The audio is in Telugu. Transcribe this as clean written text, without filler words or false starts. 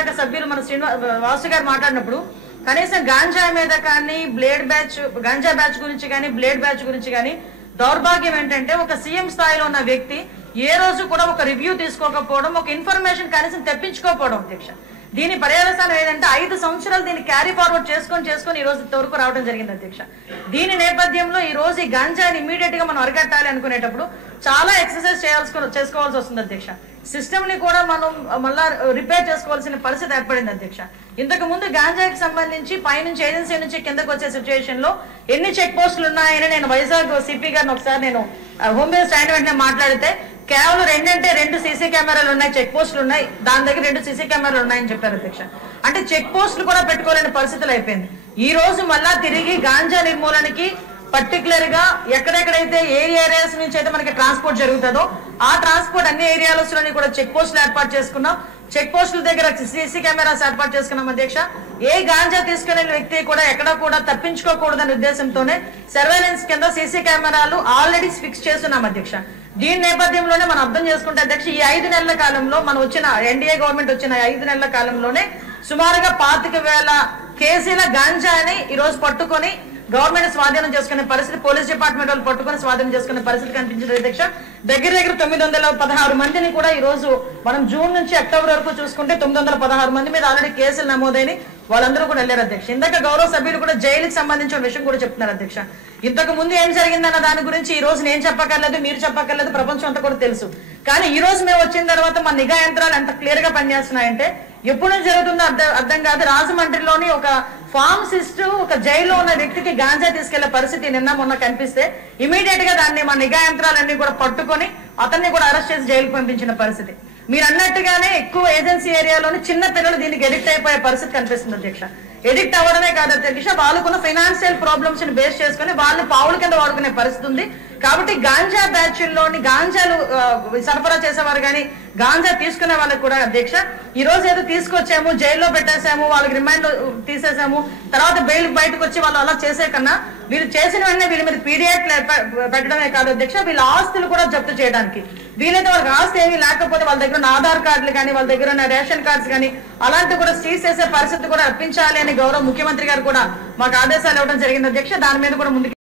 ఇందాక సభ్యులు మన వాసు గారు మాట్లాడినప్పుడు కనీసం గాంజా మీద కానీ గాంజా బ్యాచ్ గురించి కానీ బ్లేడ్ బ్యాచ్ గురించి కానీ దౌర్భాగ్యం ఏంటంటే ఒక సీఎం స్థాయిలో ఉన్న వ్యక్తి ఏ రోజు కూడా ఒక రివ్యూ తీసుకోకపోవడం, ఒక ఇన్ఫర్మేషన్ కనీసం తెప్పించుకోకపోవడం అధ్యక్ష. దీని పర్యవసానం ఏంటంటే 5 సంవత్సరాలు దీన్ని క్యారీ ఫార్వర్డ్ చేసుకొని ఈ రోజు వరకు రావడం జరిగింది అధ్యక్ష. దీని నేపథ్యంలో ఈ రోజు ఈ గాంజాని ఇమీడియట్ గా మనం అరికట్టాలి అనుకునేటప్పుడు చాలా ఎక్సర్సైజ్ చేసుకోవాల్సి వస్తుంది అధ్యక్ష. సిస్టమ్ ని కూడా మనం మళ్ళా రిపేర్ చేసుకోవాల్సిన పరిస్థితి ఏర్పడింది అధ్యక్ష. ఇంతకు ముందు గాంజాకి సంబంధించి పైనుంచి ఏజెన్సీ నుంచి కిందకు వచ్చే సిచ్యువేషన్ లో ఎన్ని చెక్ పోస్టులు ఉన్నాయని నేను వైజాగ్ సిపి గారిని ఒకసారి నేను హోమ్ మినిస్టర్ అయిన వెంటనే మాట్లాడితే కేవలం 2 సీసీ కెమెరాలు ఉన్నాయి, చెక్ పోస్టులు ఉన్నాయి, దాని దగ్గర 2 సీసీ కెమెరాలు ఉన్నాయని చెప్పారు అధ్యక్ష. అంటే చెక్ పోస్టులు కూడా పెట్టుకోలేని పరిస్థితులు అయిపోయింది. ఈ రోజు మళ్ళా తిరిగి గాంజా నిర్మూలనకి పర్టికులర్ గా ఎక్కడెక్కడైతే ఏ ఏరియాస్ నుంచి అయితే మనకి ట్రాన్స్పోర్ట్ జరుగుతుందో ఆ ట్రాన్స్పోర్ట్ అన్ని ఏరియాలలోని కూడా చెక్ పోస్టులు ఏర్పాటు చేసుకున్నాం. చెక్ పోస్టుల దగ్గర సీసీ కెమెరాస్ ఏర్పాటు చేసుకున్నాం అధ్యక్ష. ఏ గాంజా తీసుకునే వ్యక్తి కూడా ఎక్కడ కూడా తప్పించుకోకూడదనే ఉద్దేశంతోనే సర్వేలెన్స్ కింద సీసీ కెమెరాలు ఆల్రెడీ ఫిక్స్ చేస్తున్నాం అధ్యక్ష. దీని నేపథ్యంలోనే మనం అర్థం చేసుకుంటే అధ్యక్ష, ఈ 5 నెలల కాలంలో మనం వచ్చిన ఎన్డీఏ గవర్నమెంట్ వచ్చిన 5 నెలల కాలంలోనే సుమారుగా 25,000 కేజీల గాంజాని ఈ రోజు పట్టుకొని గవర్నమెంట్ స్వాధీనం చేసుకునే పరిస్థితి, పోలీస్ డిపార్ట్మెంట్ వాళ్ళు పట్టుకొని స్వాధీనం చేసుకునే పరిస్థితి కనిపించింది అధ్యక్ష. దగ్గర 916 మందిని కూడా ఈ రోజు మనం జూన్ నుంచి అక్టోబర్ వరకు చూసుకుంటే 916 మంది మీద ఆల్రెడీ కేసులు నమోదైన వాళ్ళందరూ కూడా వెళ్ళారు అధ్యక్ష. ఇందాక గౌరవ సభ్యులు కూడా జైలుకి సంబంధించిన విషయం కూడా చెప్తున్నారు అధ్యక్ష. ఇంతకు ముందు ఏం జరిగిందన్న దాని గురించి ఈ రోజు నేను చెప్పక్కర్లేదు, మీరు చెప్పక్కర్లేదు, ప్రపంచం అంతా కూడా తెలుసు. కానీ ఈ రోజు మేము వచ్చిన తర్వాత మన నిఘా యంత్రాలు ఎంత క్లియర్ గా పనిచేస్తున్నాయంటే ఎప్పుడు జరుగుతుందో అర్థం కాదు. రాజమండ్రిలోని ఒక ఫార్మసిస్ట్ ఒక జైల్లో ఉన్న వ్యక్తికి గాంజా తీసుకెళ్లే పరిస్థితి నిన్న మొన్న కనిపిస్తే ఇమీడియట్ గా దాన్ని మన నిఘా యంత్రాలన్నీ కూడా పట్టుకొని అతన్ని కూడా అరెస్ట్ చేసి జైలుకు పంపించిన పరిస్థితి. మీరు అన్నట్టుగానే ఎక్కువ ఏజెన్సీ ఏరియాలోని చిన్న పిల్లలు దీనికి ఎడిక్ట్ అయిపోయే పరిస్థితి కనిపిస్తుంది అధ్యక్ష. ఎడిక్ట్ అవ్వడమే కాదు అధ్యక్ష, వాళ్ళకున్న ఫైనాన్షియల్ ప్రాబ్లమ్స్ ని బేస్ చేసుకుని వాళ్ళని పావుల కింద వాడుకునే పరిస్థితి ఉంది. కాబట్టి గాంజా బ్యాచ్ల్లోని గాంజాలు సరఫరా చేసేవారు కానీ గాంజా తీసుకునే వాళ్ళకి కూడా అధ్యక్ష ఈ రోజు ఏదో తీసుకొచ్చాము, జైల్లో పెట్టేసాము, వాళ్ళకి రిమైండ్ తీసేసాము, తర్వాత బెయిల్ బయటకు వచ్చి వాళ్ళు అలా చేసే కన్నా వీళ్ళు చేసిన వెంటనే వీళ్ళ మీద పీడియాట్ పెట్టడమే కాదు అధ్యక్ష, వీళ్ళ ఆస్తులు కూడా జప్తు చేయడానికి వీలైతే వాళ్ళకి ఆస్తి ఏమీ లేకపోతే వాళ్ళ దగ్గర ఉన్న ఆధార్ కార్డులు కానీ వాళ్ళ దగ్గర ఉన్న రేషన్ కార్డ్స్ కానీ అలాంటివి కూడా సీజ్ చేసే పరిస్థితి కూడా రప్పించాలి అని గౌరవ ముఖ్యమంత్రి గారు కూడా మాకు ఆదేశాలు ఇవ్వడం జరిగింది అధ్యక్ష. దాని మీద కూడా ముందుకు